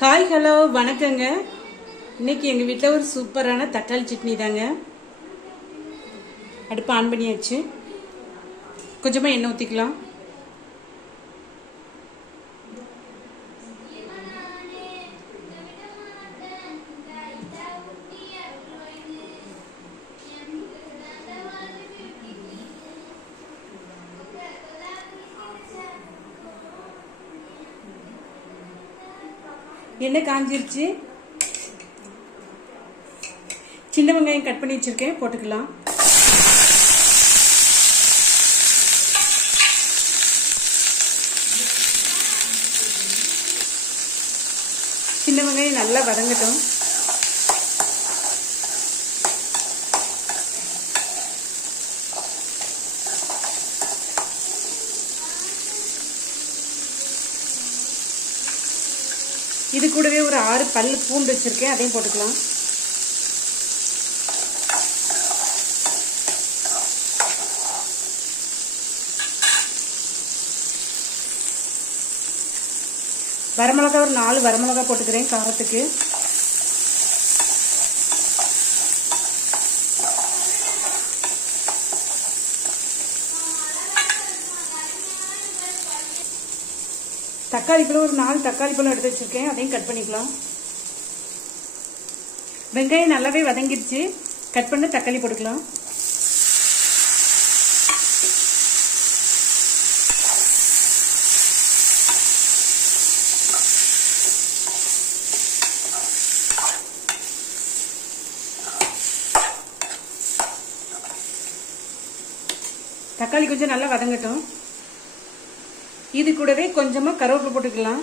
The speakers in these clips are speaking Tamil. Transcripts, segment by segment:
ஹாய் ஹலோ வணக்கங்க. இன்னைக்கு எங்கள் வீட்டில் ஒரு சூப்பரான தக்காளி சட்னி தாங்க. அடுப்பு ஆன் பண்ணியாச்சு. கொஞ்சமாக எண்ணெய் ஊற்றிக்கலாம். எண்ணெய் காஞ்சிருச்சு. சின்ன வெங்காயம் கட் பண்ணி வச்சிருக்கேன், போட்டுக்கலாம். சின்ன வெங்காயம் நல்லா வதங்கட்டும். இது கூடவே ஒரு 6 பல்லு பூண்டு வச்சிருக்கேன், அதையும் போட்டுக்கலாம். வரமிளகா ஒரு 4 வரமிளகா போட்டுக்கிறேன் காரத்துக்கு. தக்காளி பழம் ஒரு 4 தக்காளி பழம் எடுத்து வச்சிருக்கேன், அதையும் கட் பண்ணிக்கலாம். வெங்காயம் நல்லாவே வதங்கிடுச்சு. கட் பண்ண தக்காளி போட்டுக்கலாம். தக்காளி கொஞ்சம் நல்லா வதங்கட்டும். இது கூடவே கொஞ்சமா கருவேப்பிலை போட்டுக்கலாம்.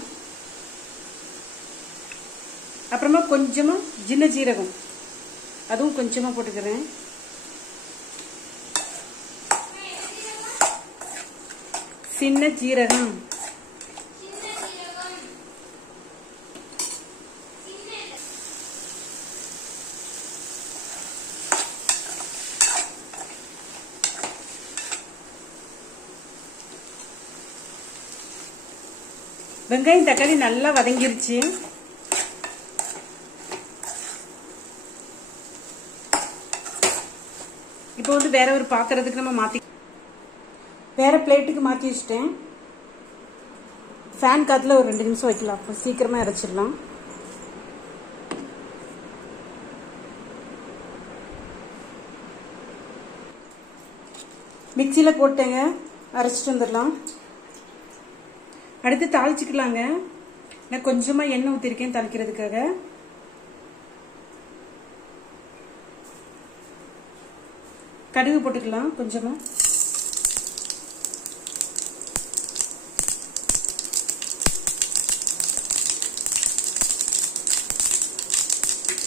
அப்புறமா கொஞ்சமா சின்ன ஜீரகம், அதுவும் கொஞ்சமா போட்டுக்கிறேன். சின்ன ஜீரகம், வெங்காயம் தக்காளி நல்லா வதங்கிருச்சு. இப்போ வேற ஒரு பாத்திரத்துக்கு நம்ம மாத்தி வேற பிளேட்டுக்கு மாத்தி வச்சிட்டேன். ஃபேன் காத்துல ஒரு 2 நிமிஷம் வைக்கலாம், அப்போ சீக்கிரமா அரைச்சிடலாம். மிக்சியில போட்டேங்க, அரைச்சிட்டு வந்துடலாம். அடுத்து தாளிச்சுக்கலாங்க. நான் கொஞ்சமா எண்ணெய் ஊத்திருக்கேன் தாளிக்கிறதுக்காக. கடுகு போட்டுக்கலாம் கொஞ்சமா.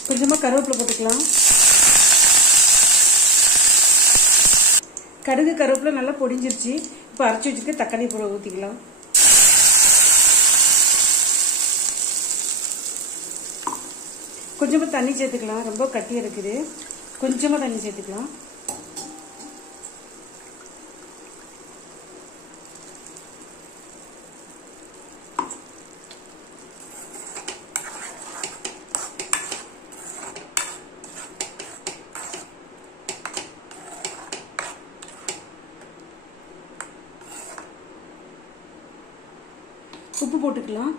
கொஞ்சமா கருவேப்பிலை போட்டுக்கலாம். கடுகு கருவேப்பிலை நல்லா பொடிஞ்சிருச்சு. இப்போ அரைச்சி வச்சுட்டு தக்காளி போட ஊத்திக்கலாம். கொஞ்சமா தண்ணி சேர்த்துக்கலாம், ரொம்ப கட்டியா இருக்குது. கொஞ்சமா தண்ணி சேர்த்துக்கலாம். உப்பு போட்டுக்கலாம்.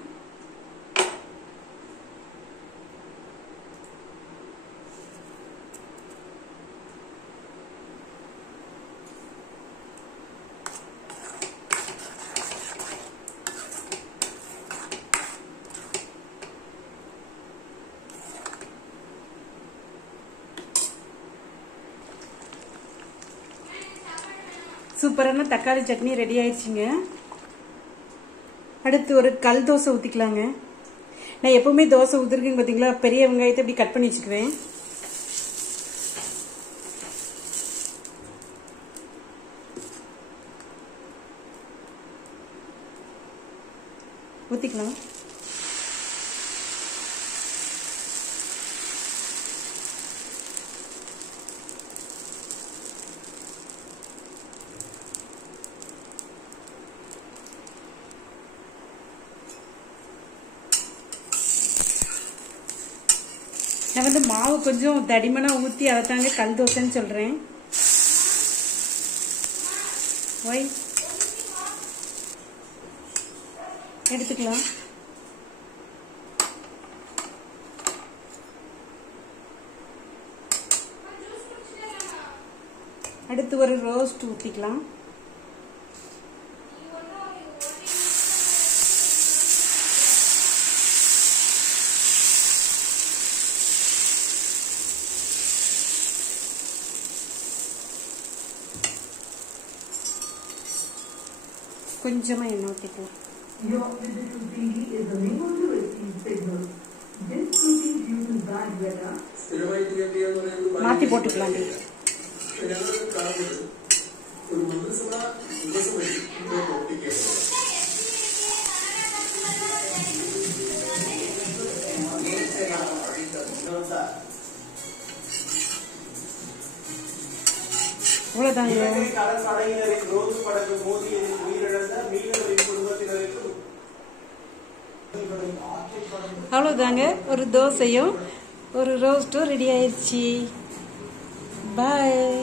சூப்பரான தக்காளி சட்னி ரெடி ஆயிடுச்சுங்க. அடுத்து ஒரு கல் தோசை ஊத்திக்கலாங்க. நான் எப்பவுமே தோசை ஊத்துருக்கேன்னு பாத்தீங்களா, பெரிய வெங்காயத்தை இப்படி கட் பண்ணி வச்சுக்குவேன். ஊத்திக்கலாம். நான் வந்து மாவு கொஞ்சம் தடிமனா ஊற்றி அதை தாங்க கல் தோசைன்னு சொல்கிறேன். ஒய் எடுத்துக்கலாம். அடுத்து ஒரு ரோஸ்ட் ஊற்றிக்கலாம். கொஞ்சமா எண்ணெய் ஊற்றிக்கலாம். மாற்றி போட்டுக்கலாம். அவ்வளோதாங்க. அவ்வளோதாங்க, ஒரு தோசையும் ஒரு ரோஸ்ட்டும் ரெடி ஆயிடுச்சு. பாய்.